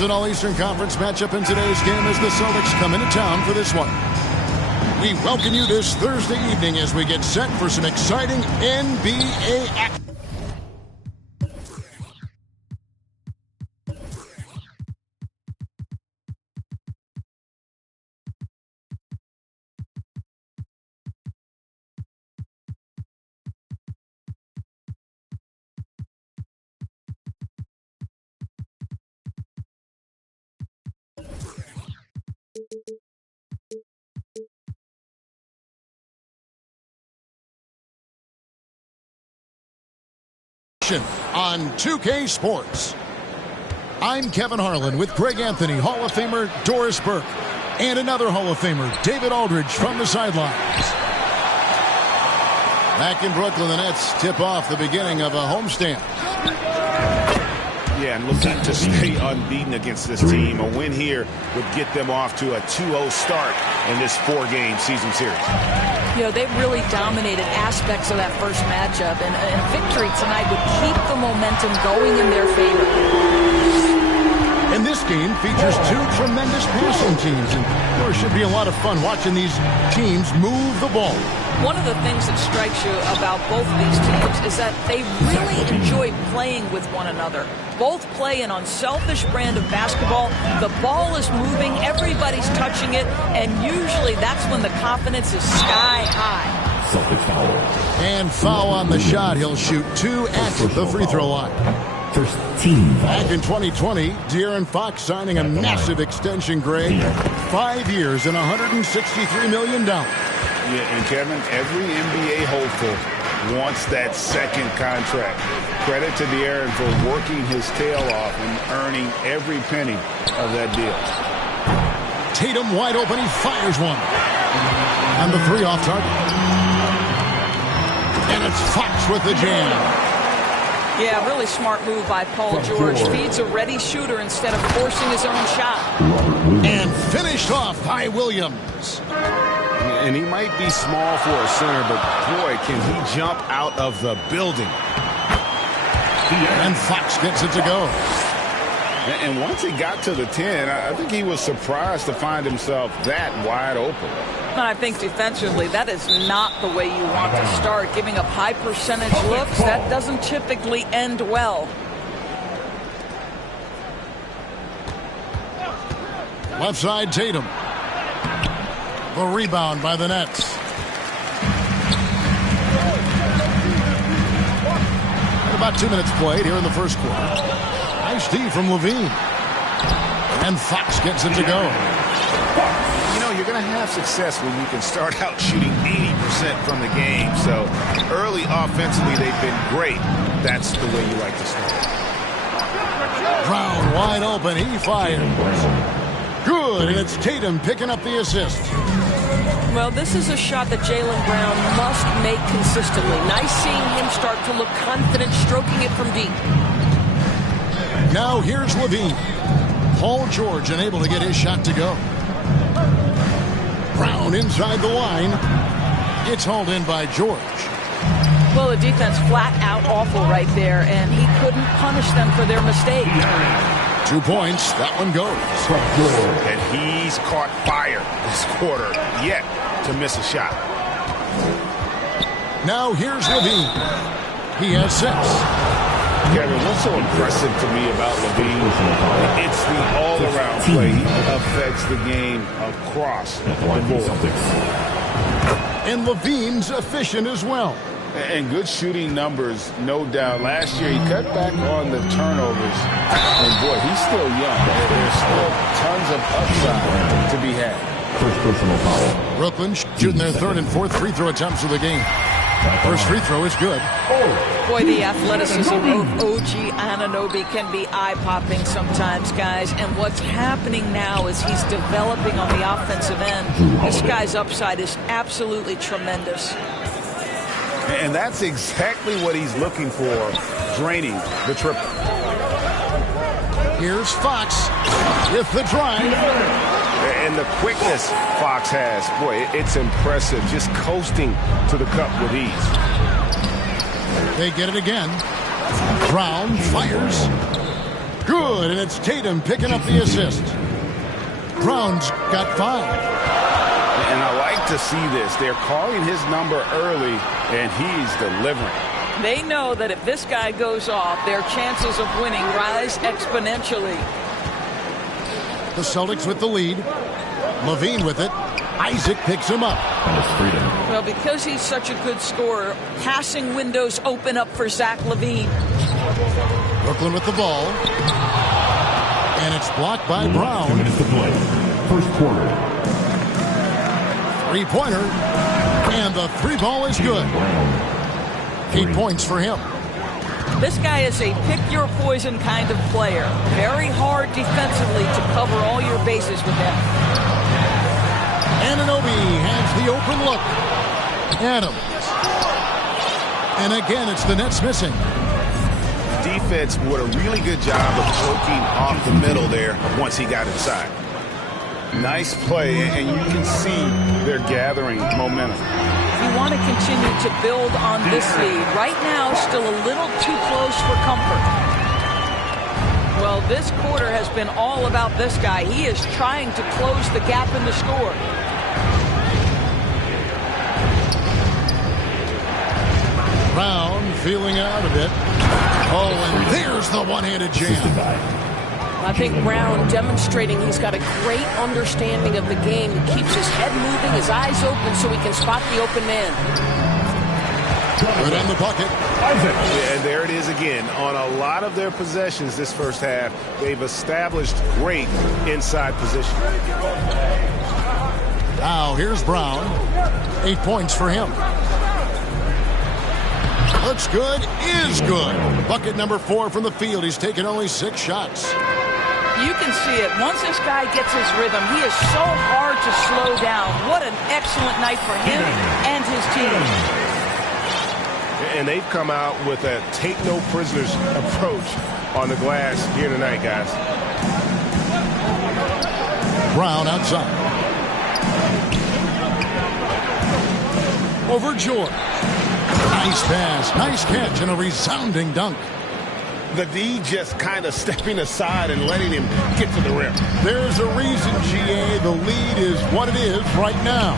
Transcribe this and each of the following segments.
An All-Eastern Conference matchup in today's game as the Celtics come into town for this one. We welcome you this Thursday evening as we get set for some exciting NBA action. On 2K Sports. I'm Kevin Harlan with Greg Anthony, Hall of Famer Doris Burke, and another Hall of Famer, David Aldridge, from the sidelines. Back in Brooklyn, the Nets tip off the beginning of a homestand. Yeah, and looking to stay unbeaten against this team. A win here would get them off to a 2-0 start in this 4-game season series. You know, they really dominated aspects of that first matchup, and a victory tonight would keep the momentum going in their favor. And this game features two tremendous passing teams, and there should be a lot of fun watching these teams move the ball. One of the things that strikes you about both of these teams is that they really enjoy playing with one another. Both play an unselfish brand of basketball. The ball is moving, everybody's touching it, and usually that's when the confidence is sky high. Celtic foul. And foul on the shot. He'll shoot 2 at the free throw line. First team foul. Back in 2020, De'Aaron Fox signing a massive extension, Greg. 5 years and $163 million. Yeah, and Kevin, every NBA hopeful wants that second contract. Credit to De'Aaron for working his tail off and earning every penny of that deal. Tatum wide open, he fires one. And the 3 off target. And it's Fox with the jam. Yeah, really smart move by Paul George. Feeds a ready shooter instead of forcing his own shot. And finished off by Williams. And he might be small for a center, but boy, can he jump out of the building. And Fox gets it to go. And once he got to the 10, I think he was surprised to find himself that wide open. I think defensively, that is not the way you want to start. Giving up high percentage looks, that doesn't typically end well. Left side, Tatum. The rebound by the Nets. About 2 minutes played here in the first quarter. Nice D from Levine. And Fox gets it to go. You know, you're going to have success when you can start out shooting 80% from the game. So early offensively, they've been great. That's the way you like to start. Brown wide open. He fires. Good, and it's Tatum picking up the assist. Well, this is a shot that Jaylen Brown must make consistently. Nice seeing him start to look confident, stroking it from deep. Now here's Levine. Paul George unable to get his shot to go. Brown inside the line. It's hauled in by George. Well, the defense flat out awful right there, and he couldn't punish them for their mistake. 2 points. That one goes. And he's caught fire this quarter yet to miss a shot. Now here's Levine. He has 6. Kevin, what's so impressive to me about Levine? It's the all-around play. He affects the game across the board. And Levine's efficient as well. And good shooting numbers, no doubt. Last year, he cut back on the turnovers. And, boy, he's still young. There's still tons of upside to be had. First personal foul. Brooklyn shooting their 3rd and 4th free throw attempts of the game. First free throw is good. Boy, the athleticism of OG Anunoby can be eye-popping sometimes, guys. And what's happening now is he's developing on the offensive end. This guy's upside is absolutely tremendous. And that's exactly what he's looking for, draining the triple. Here's Fox with the drive. And the quickness Fox has, boy, it's impressive. Just coasting to the cup with ease. They get it again. Brown fires. Good, and it's Tatum picking up the assist. Brown's got 5. And I like to see this. They're calling his number early, and he's delivering. They know that if this guy goes off, their chances of winning rise exponentially. The Celtics with the lead. Levine with it. Isaac picks him up. Well, because he's such a good scorer, passing windows open up for Zach Levine. Brooklyn with the ball. And it's blocked by Brown. 2 minutes to play. First quarter. Three-pointer. And the three ball is good. 8 points for him. This guy is a pick-your-poison kind of player. Very hard defensively to cover all your bases with him. Anunoby has the open look. Adams. And again, it's the Nets missing. Defense did a really good job of choking off the middle there once he got inside. Nice play, and you can see they're gathering momentum. You want to continue to build on this lead. Right now, still a little too close for comfort. Well, this quarter has been all about this guy. He is trying to close the gap in the score. Brown feeling it out a bit. Oh, and there's the one-handed jam. I think Brown demonstrating he's got a great understanding of the game. He keeps his head moving, his eyes open so he can spot the open man. Good on the bucket. And there it is again. On a lot of their possessions this first half, they've established great inside position. Now here's Brown. 8 points for him. Looks good, is good. Bucket number 4 from the field. He's taken only 6 shots. You can see it. Once this guy gets his rhythm, he is so hard to slow down. What an excellent night for him and his team. And they've come out with a take-no-prisoners approach on the glass here tonight, guys. Brown outside. Over George. Nice pass, nice catch, and a resounding dunk. The D just kind of stepping aside and letting him get to the rim. There's a reason, GA, the lead is what it is right now.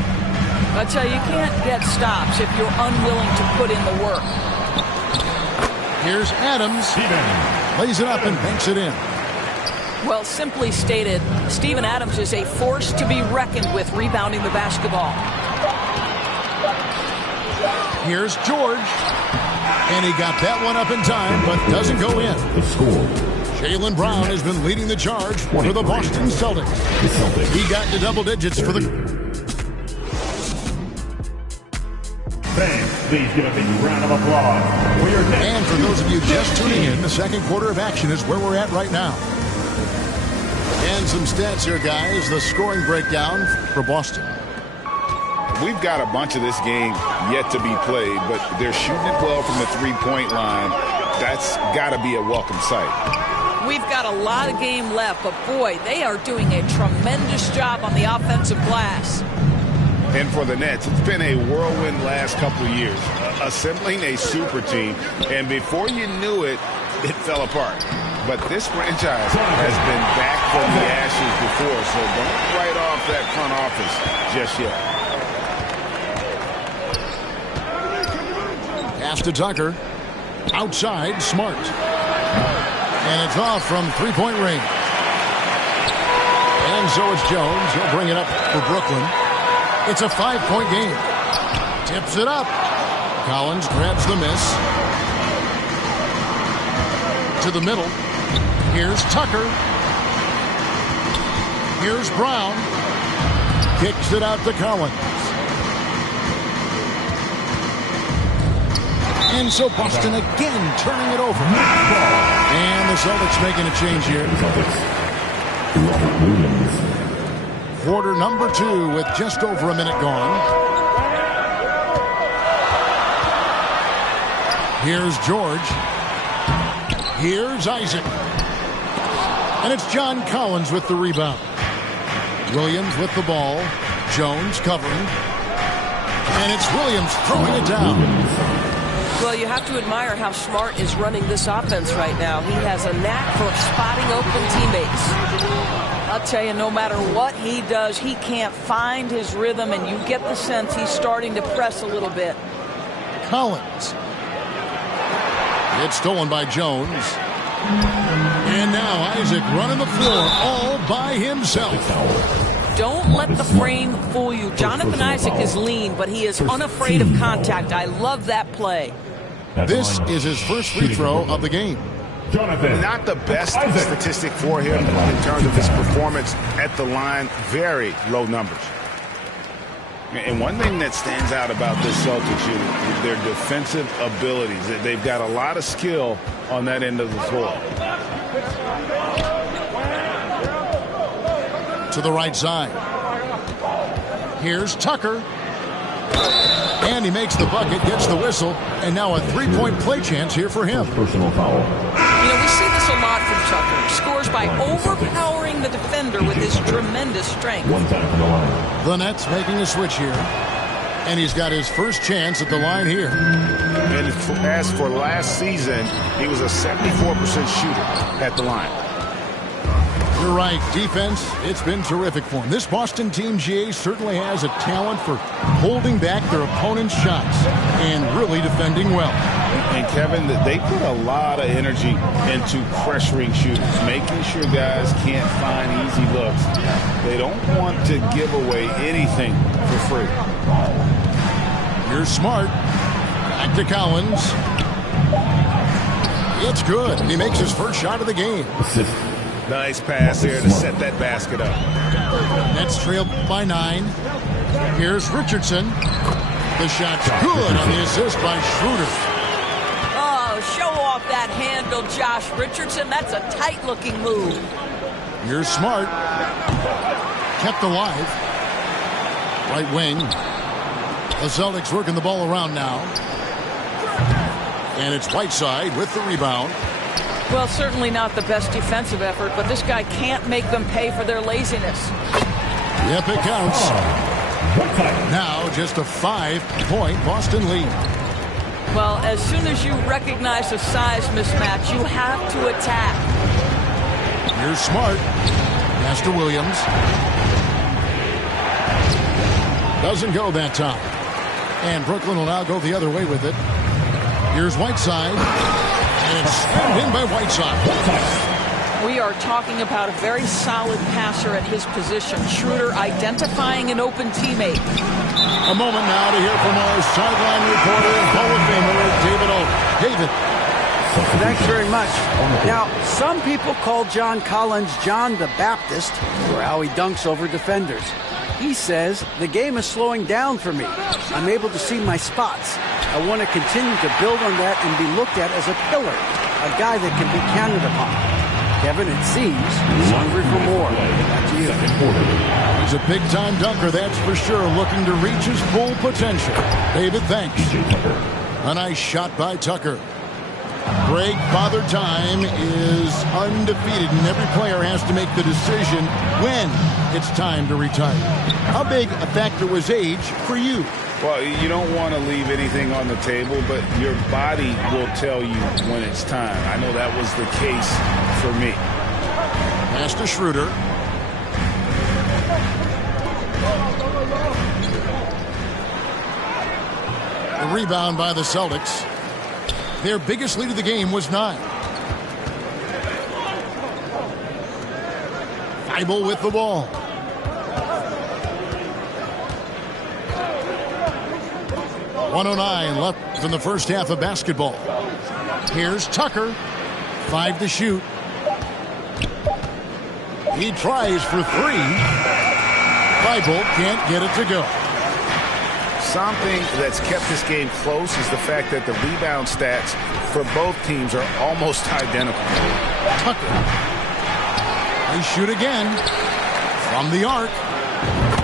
I tell you, you can't get stops if you're unwilling to put in the work. Here's Adams. Lays it up and banks it in. Well, simply stated, Steven Adams is a force to be reckoned with rebounding the basketball. Here's George. And he got that one up in time, but doesn't go in. The score. Jaylen Brown has been leading the charge for the Boston Celtics. He got to double digits for the... Fans, please give a big round of applause for your next. And for those of you just tuning in, the second quarter of action is where we're at right now. And some stats here, guys. The scoring breakdown for Boston. We've got a bunch of this game yet to be played, but they're shooting it well from the three-point line. That's got to be a welcome sight. We've got a lot of game left, but boy, they are doing a tremendous job on the offensive glass. And for the Nets, it's been a whirlwind last couple of years, assembling a super team, and before you knew it, it fell apart. But this franchise has been back from the ashes before, so don't write off that front office just yet. Pass to Tucker. Outside, Smart. And it's off from three-point range. And so it's Jones. He'll bring it up for Brooklyn. It's a 5-point game. Tips it up. Collins grabs the miss. To the middle. Here's Tucker. Here's Brown. Kicks it out to Collins. And so Boston again turning it over. And the Celtics making a change here. Quarter number 2 with just over a minute gone. Here's George. Here's Isaac. And it's John Collins with the rebound. Williams with the ball. Jones covering. And it's Williams throwing it down. Well, you have to admire how Smart is running this offense right now. He has a knack for spotting open teammates. I'll tell you, no matter what he does, he can't find his rhythm, and you get the sense he's starting to press a little bit. Collins. It's stolen by Jones. And now Isaac running the floor all by himself. Don't let the frame fool you. Jonathan Isaac is lean, but he is unafraid of contact. I love that play. This is his first free throw of the game. Not the best statistic for him in terms of his performance at the line. Very low numbers. And one thing that stands out about this Celtics unit is their defensive abilities. They've got a lot of skill on that end of the floor. To the right side. Here's Tucker. And he makes the bucket, gets the whistle, and now a three-point play chance here for him. Personal foul. You know, we see this a lot from Tucker. Scores by overpowering the defender with his tremendous strength. One time from the line. The Nets making a switch here. And he's got his first chance at the line here. And as for last season, he was a 74% shooter at the line. You're right. Defense, it's been terrific for him. This Boston team, GA, certainly has a talent for holding back their opponent's shots and really defending well. And, Kevin, they put a lot of energy into pressuring shooters, making sure guys can't find easy looks. They don't want to give away anything for free. Here's Smart. Back to Collins. It's good. And he makes his first shot of the game. Nice pass here to set that basket up. Nets trail by 9. Here's Richardson. The shot's good on the assist by Schroeder. Oh, show off that handle, Josh Richardson. That's a tight-looking move. Here's Smart. Kept alive. Right wing. The Celtics working the ball around now. And it's Whiteside with the rebound. Well, certainly not the best defensive effort, but this guy can't make them pay for their laziness. Yep, it counts. Now just a 5-point Boston lead. Well, as soon as you recognize a size mismatch, you have to attack. Here's Smart. Pass to Williams. Doesn't go that time. And Brooklyn will now go the other way with it. Here's Whiteside. And it's spanned in by Whiteside. We are talking about a very solid passer at his position. Schroeder identifying an open teammate. A moment now to hear from our sideline reporter, Hall of Famer David Aldridge. David. Thanks very much. Now, some people call John Collins John the Baptist for how he dunks over defenders. He says, the game is slowing down for me. I'm able to see my spots. I want to continue to build on that and be looked at as a pillar, a guy that can be counted upon. Kevin, it seems he's hungry for more. Back to you. He's a big-time dunker, that's for sure, looking to reach his full potential. David, thanks. A nice shot by Tucker. Greg, Father Time is undefeated, and every player has to make the decision when it's time to retire. How big a factor was age for you? Well, you don't want to leave anything on the table, but your body will tell you when it's time. I know that was the case for me. Pass to Schroeder. The rebound by the Celtics. Their biggest lead of the game was 9. Thibault with the ball. .109 left in the first half of basketball. Here's Tucker. 5 to shoot. He tries for 3. Thibault can't get it to go. Something that's kept this game close is the fact that the rebound stats for both teams are almost identical. Tucker. They shoot again from the arc.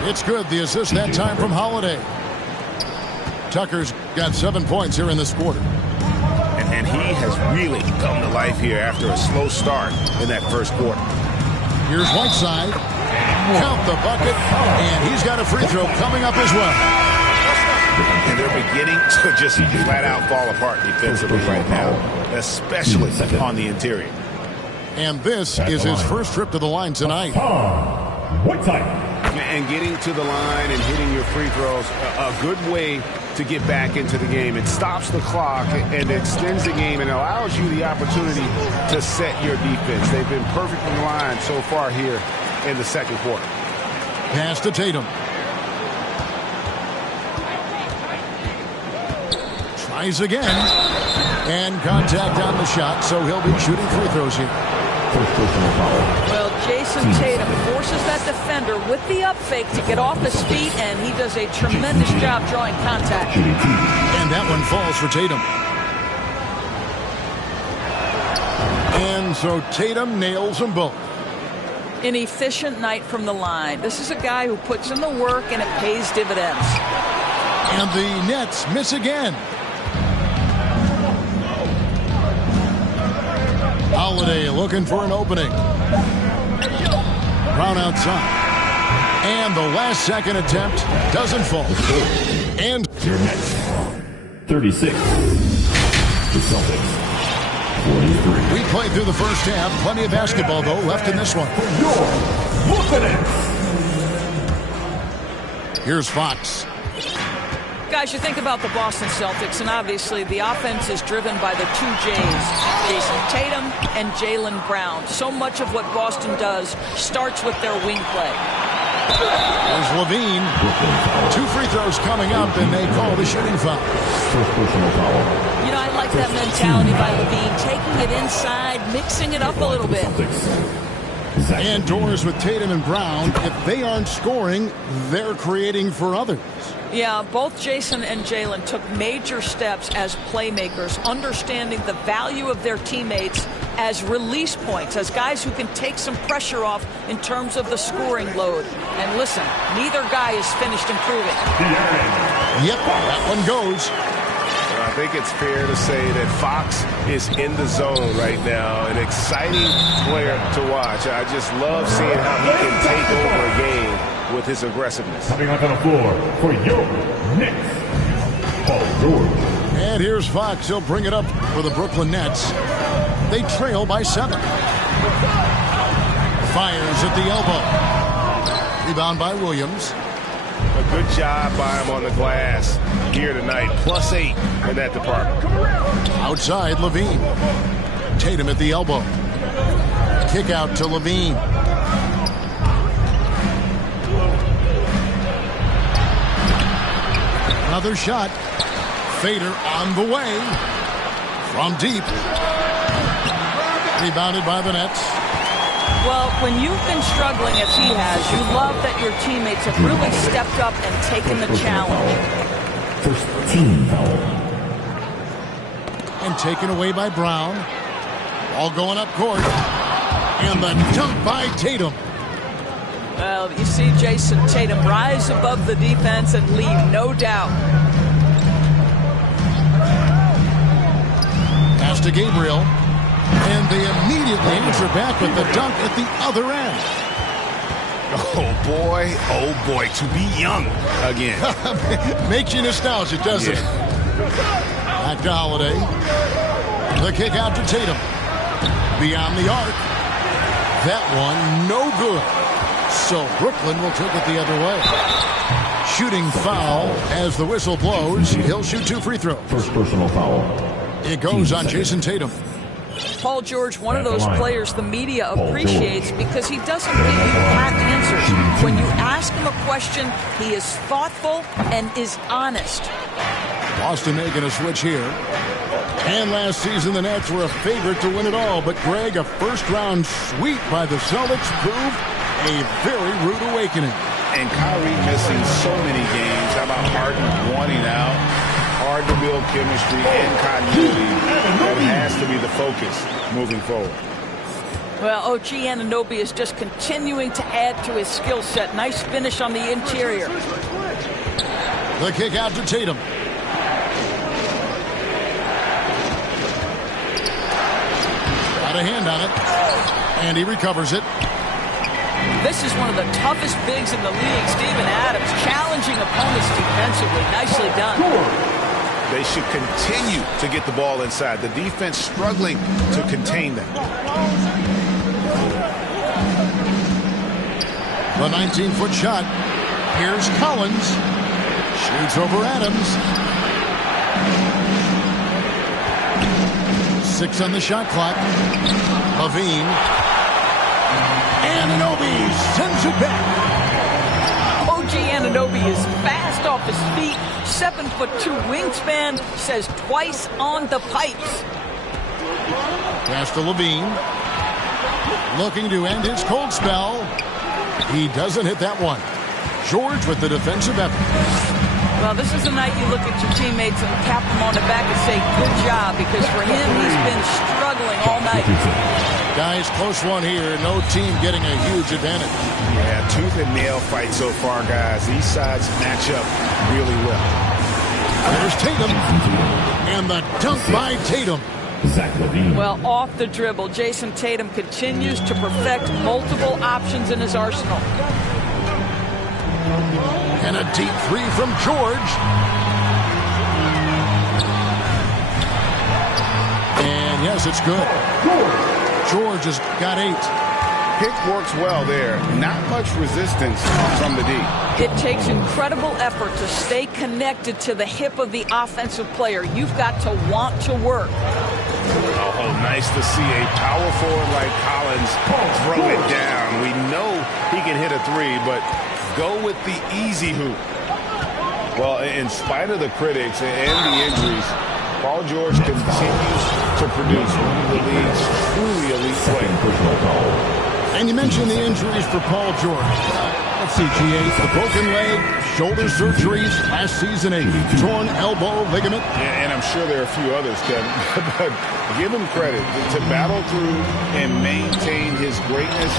It's good. The assist that time from Holiday. Tucker's got 7 points here in this quarter. And he has really come to life here after a slow start in that first quarter. Here's Whiteside. Count the bucket. And he's got a free throw coming up as well. And they're beginning to just flat out fall apart defensively right now, especially on the interior. And this is his first trip to the line tonight. White side. And getting to the line and hitting your free throws, a good way to get back into the game. It stops the clock and extends the game and allows you the opportunity to set your defense. They've been perfect in the line so far here in the second quarter. Pass to Tatum. Tries again. And contact on the shot, so he'll be shooting free throws here. Well, Jason Tatum forces that defender with the up fake to get off his feet, and he does a tremendous job drawing contact. And that one falls for Tatum. And so Tatum nails them both. An efficient night from the line. This is a guy who puts in the work, and it pays dividends. And the Nets miss again. Holiday looking for an opening. Brown outside. And the last second attempt doesn't fall. And Your next 36. The Celtics. 43. we played through the first half. Plenty of basketball, though, left in this one. Here's Fox. Guys, you think about the Boston Celtics, and obviously the offense is driven by the two J's, Jason Tatum and Jaylen Brown. So much of what Boston does starts with their wing play. There's Levine. 2 free throws coming up, and they call the shooting foul. First personal foul. You know, I like that mentality by Levine, taking it inside, mixing it up a little bit. And doors with Tatum and Brown. If they aren't scoring, they're creating for others. Yeah, both Jason and Jaylen took major steps as playmakers, understanding the value of their teammates as release points, as guys who can take some pressure off in terms of the scoring load. And listen, neither guy is finished improving. Yep, that one goes. I think it's fair to say that Fox is in the zone right now. An exciting player to watch. I just love seeing how he can take over a game with his aggressiveness. Coming onto the floor for your Knicks, Paul George. And here's Fox. He'll bring it up for the Brooklyn Nets. They trail by 7. Fires at the elbow. Rebound by Williams. A good job by him on the glass here tonight. +8 in that department. Outside, Levine. Tatum at the elbow. Kick out to Levine. Another shot. Fader on the way. From deep. Rebounded by the Nets. Well, when you've been struggling as he has, you love that your teammates have really stepped up and taken the challenge. First team foul. And taken away by Brown. All going up court. And the dunk by Tatum. Well, you see Jason Tatum rise above the defense and lead, no doubt. Pass to Gabriel. And they immediately answer back with the dunk at the other end. Oh boy, to be young again. Makes you nostalgic, doesn't it? Back to Holiday. The kick out to Tatum. Beyond the arc. That one, no good. So Brooklyn will take it the other way. Shooting foul as the whistle blows. He'll shoot 2 free throws. First personal foul. It goes on Jason Tatum. Paul George, one of those players the media appreciates because he doesn't give you pat answers. When you ask him a question, he is thoughtful and is honest. Boston making a switch here. And last season, the Nets were a favorite to win it all. But, Greg, a first-round sweep by the Celtics proved a very rude awakening. And Kyrie missing so many games. How about Harden wanting out? Hard to build chemistry and continuity. That has to be the focus moving forward. Well, OG Anunoby is just continuing to add to his skill set. Nice finish on the interior. The kick out to Tatum. Got a hand on it. And he recovers it. This is one of the toughest bigs in the league, Steven Adams, challenging opponents defensively. defensively. Nicely done. They should continue to get the ball inside. The defense struggling to contain them. The 19-foot shot. Here's Collins. Shoots over Adams. 6 on the shot clock. Levine. Anunoby sends it back. OG Anunoby is fast off his feet. 7'2" wingspan, says twice on the pipes. Pass to Levine. Looking to end his cold spell. He doesn't hit that one. George with the defensive effort. Well, this is the night you look at your teammates and tap them on the back and say, good job, because for him, he's been struggling all night. Guys, close one here. No team getting a huge advantage. Yeah, tooth and nail fight so far, guys. These sides match up really well. There's Tatum. And the dunk by Tatum. Well, off the dribble, Jason Tatum continues to perfect multiple options in his arsenal. And a deep three from George. And yes, it's good. George has got 8. Pick works well there. Not much resistance from the D. It takes incredible effort to stay connected to the hip of the offensive player. You've got to want to work. Oh, nice to see a power forward like Collins throw it down. We know he can hit a 3, but go with the easy hoop. Well, in spite of the critics and the injuries, Paul George continues to produce one of the league's truly elite players. And you mentioned the injuries for Paul George. Let's see, GA, the broken leg, shoulder surgeries, last season a torn elbow ligament. Yeah, and I'm sure there are a few others, Kevin. But give him credit. To battle through and maintain his greatness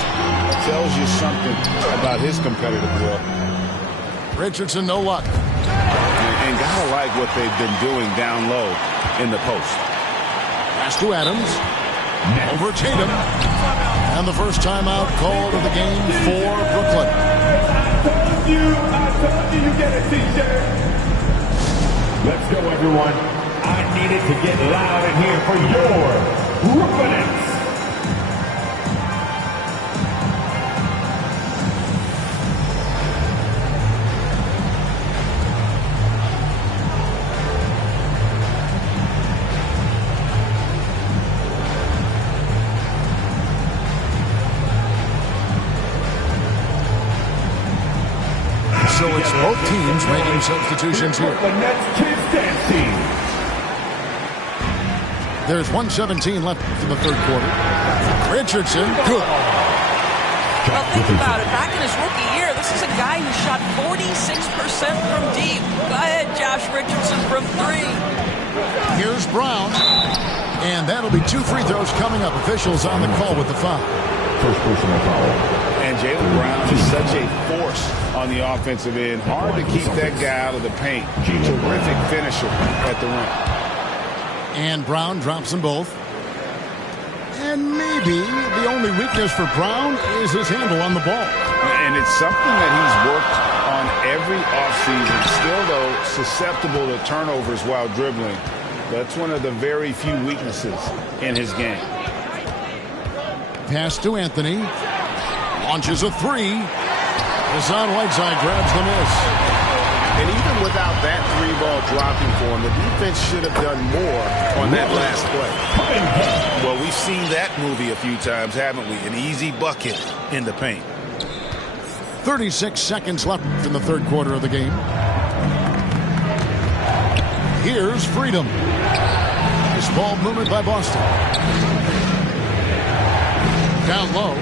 tells you something about his competitive will. Richardson, no luck. And gotta like what they've been doing down low in the post. Pass to Adams. Over Tatum. And the first timeout called of the game for Brooklyn. I told you get a t-shirt. Let's go, everyone. I needed to get loud in here for your Brooklyn Nets. So it's both teams making substitutions here. The Nets kids dancing. There's 1:17 left in the third quarter. Richardson, good. Well, think about it. Back in his rookie year, this is a guy who shot 46% from deep. Go ahead, Josh Richardson from 3. Here's Brown. And that'll be 2 free throws coming up. Officials on the call with the foul. First personal foul. And Jaylen Brown is such a force on the offensive end. Hard to keep that guy out of the paint. Terrific finisher at the rim. And Brown drops them both. And maybe the only weakness for Brown is his handle on the ball. And it's something that he's worked on every offseason. Still, though, susceptible to turnovers while dribbling. That's one of the very few weaknesses in his game. Pass to Anthony. Launches a 3. Hassan Whiteside grabs the miss. And even without that 3-ball dropping for him, the defense should have done more on that last play. Well, we've seen that movie a few times, haven't we? An easy bucket in the paint. 36 seconds left in the third quarter of the game. Here's Freedom. This ball movement by Boston. Down low.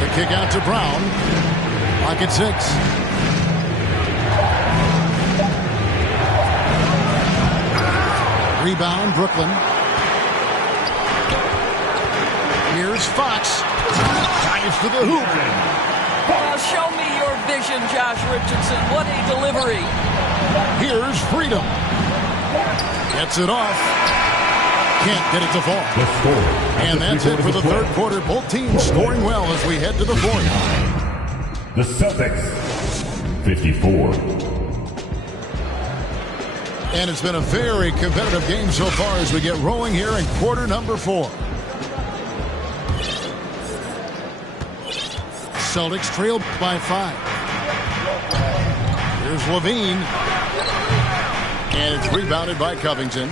The kick out to Brown. Pocket 6. Rebound, Brooklyn. Here's Fox. Dives to the hoop. Well, show me your vision, Josh Richardson. What a delivery. Here's Freedom. Gets it off. Can't get it to fall. And that's it for the third quarter. Both teams scoring well as we head to the fourth. The Celtics 54. And it's been a very competitive game so far as we get rolling here in quarter number 4. Celtics trailed by 5. Here's Levine. And it's rebounded by Covington.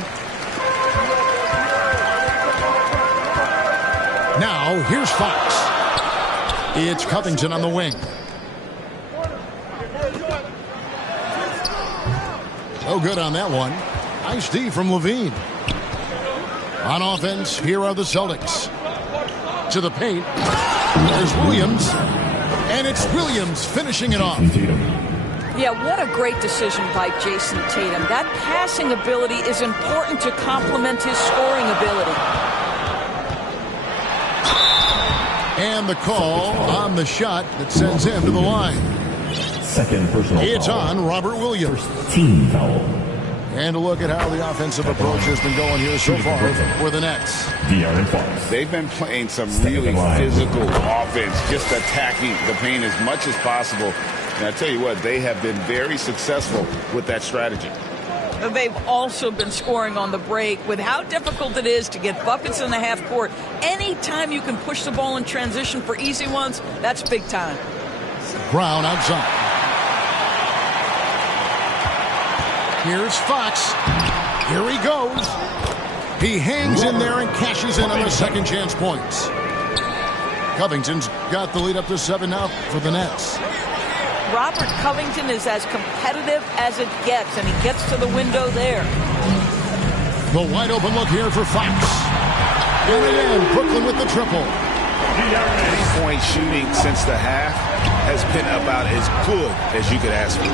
Now, here's Fox. It's Covington on the wing. Oh, good on that one. Nice D from Levine. On offense, here are the Celtics. To the paint. There's Williams. And it's Williams finishing it off. Yeah, what a great decision by Jason Tatum. That passing ability is important to complement his scoring ability. And the call on the shot that sends him to the line. Second personal It's foul. on Robert Williams. Team foul. And a look at how the offensive approach has been going here so far for the Nets. De'Aaron Fox. They've been playing some really physical offense, just attacking the paint as much as possible. And I tell you what, they have been very successful with that strategy. They've also been scoring on the break. With how difficult it is to get buckets in the half court, anytime you can push the ball in transition for easy ones, that's big time. Brown outside. Here's Fox. Here he goes. He hangs in there and cashes in on the second chance points. Covington's got the lead up to 7 now for the Nets. Robert Covington is as competitive as it gets, and he gets to the window there. The wide open look here for Fox. And again, Brooklyn with the triple. Three-point shooting since the half has been about as good as you could ask for.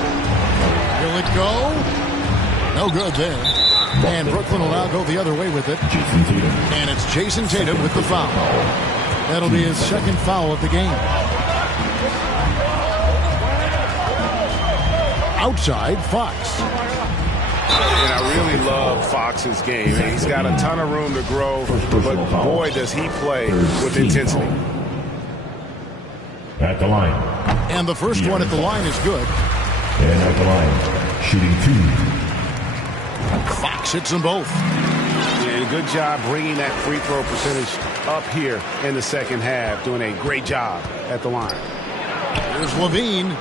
Will it go? No good there. And Brooklyn will now go the other way with it. And it's Jason Tatum with the foul. That'll be his second foul of the game. Outside, Fox. And I really love Fox's game. He's got a ton of room to grow, but boy, does he play with intensity. At the line. And the first one at the line is good. And at the line, shooting 2. Fox hits them both. And good job bringing that free throw percentage up here in the second half. Doing a great job at the line. Here's Levine.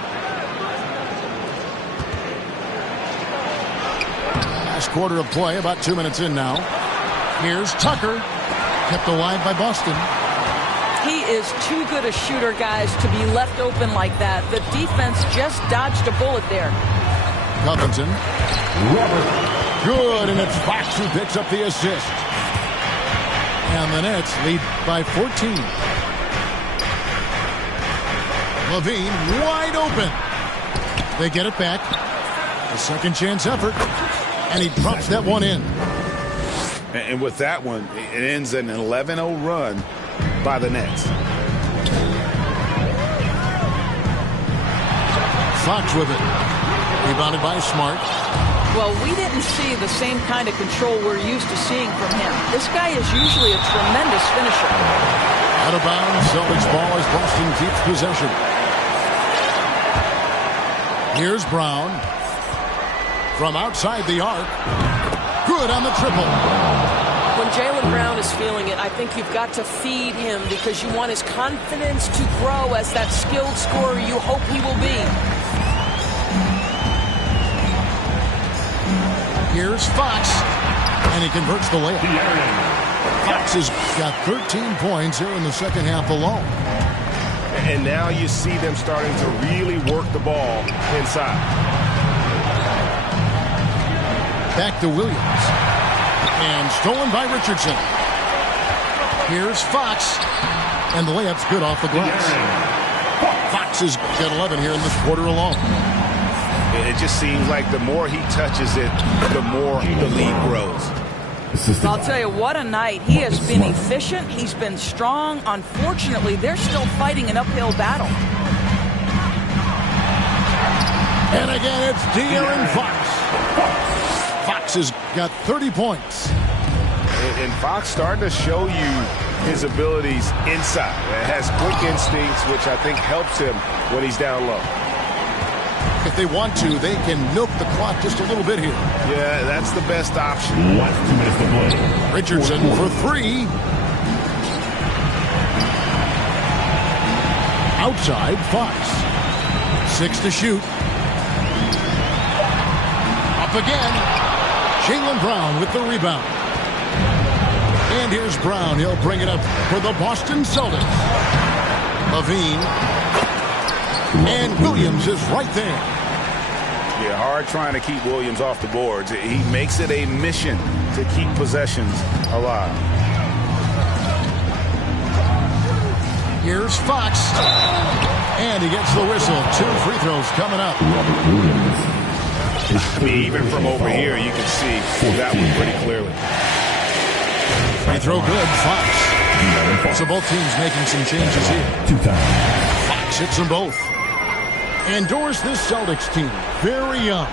Last quarter of play, about 2 minutes in now. Here's Tucker. Kept alive by Boston. He is too good a shooter, guys, to be left open like that. The defense just dodged a bullet there. Covington. Good, and it's Fox who picks up the assist. And the Nets lead by 14. Levine wide open. They get it back. A second chance effort. And he drops that one in. And with that one, it ends an 11-0 run by the Nets. Fox with it. Rebounded by Smart. Well, we didn't see the same kind of control we're used to seeing from him. This guy is usually a tremendous finisher. Out of bounds, Celtics ball as Boston keeps possession. Here's Brown. From outside the arc. Good on the triple. When Jaylen Brown is feeling it, I think you've got to feed him because you want his confidence to grow as that skilled scorer you hope he will be. Here's Fox. And he converts the layup. Fox has got 13 points here in the second half alone. And now you see them starting to really work the ball inside. Back to Williams. And stolen by Richardson. Here's Fox. And the layup's good off the glass. Fox has got 11 here in this quarter alone. It just seems like the more he touches it, the more the lead grows. I'll tell you, what a night. He has been efficient. He's been strong. Unfortunately, they're still fighting an uphill battle. And again, it's De'Aaron Fox. Fox has got 30 points. And Fox starting to show you his abilities inside. It has quick instincts, which I think helps him when he's down low. If they want to, they can milk the clock just a little bit here. Yeah, that's the best option. Last 2 minutes to play. Richardson for three. Outside, Fox. 6 to shoot. Up again. Jaylen Brown with the rebound. And here's Brown. He'll bring it up for the Boston Celtics. Levine. And Williams is right there. Yeah, hard trying to keep Williams off the boards. He makes it a mission to keep possessions alive. Here's Fox. And he gets the whistle. 2 free throws coming up. I mean, even from over here, you can see that one pretty clearly. Free throw good, Fox. So both teams making some changes here. Fox hits them both. Endorse this Celtics team. Very young.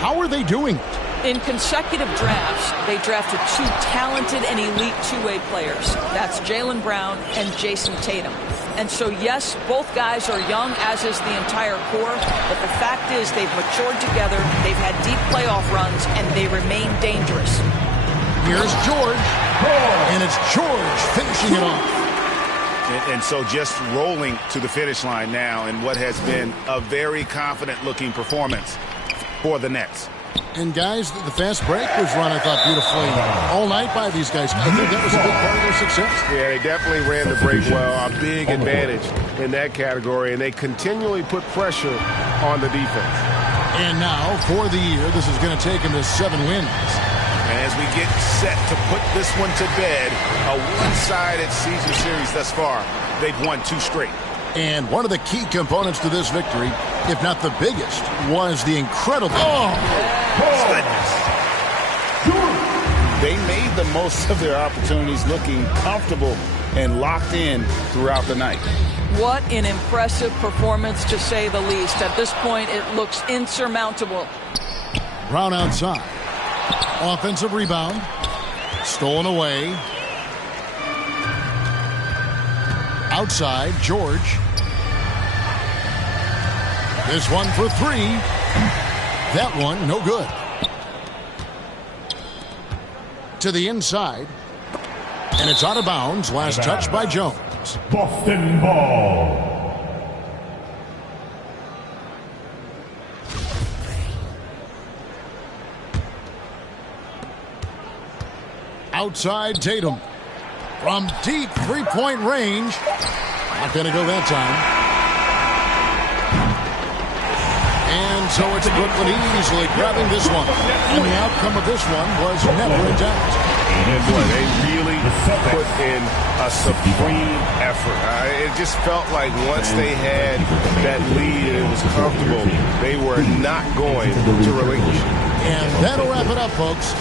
How are they doing it? In consecutive drafts, they drafted 2 talented and elite two-way players. That's Jaylen Brown and Jason Tatum. And so, yes, both guys are young, as is the entire core. But the fact is they've matured together, they've had deep playoff runs, and they remain dangerous. Here's George. And it's George finishing it off. And so just rolling to the finish line now in what has been a very confident-looking performance for the Nets. And, guys, the fast break was run, I thought, beautifully all night by these guys. I think that was a big part of their success. Yeah, they definitely ran the break well. A big advantage in that category, and they continually put pressure on the defense. And now, for the year, this is going to take them to 7 wins. And as we get set to put this one to bed, a one-sided season series thus far, they've won 2 straight. And one of the key components to this victory, if not the biggest, was the incredible... Goodness. They made the most of their opportunities, looking comfortable and locked in throughout the night. What an impressive performance, to say the least. At this point, it looks insurmountable. Brown outside. Offensive rebound. Stolen away. Outside, George. This one for 3. That one, no good. To the inside. And it's out of bounds. Last touch by Jones. Boston ball. Outside Tatum. From deep three-point range. Not going to go that time. And so it's Brooklyn easily grabbing this one. And the outcome of this one was never in doubt. And boy, they really put in a supreme effort. It just felt like once they had that lead and it was comfortable, they were not going to relinquish. And that'll wrap it up, folks.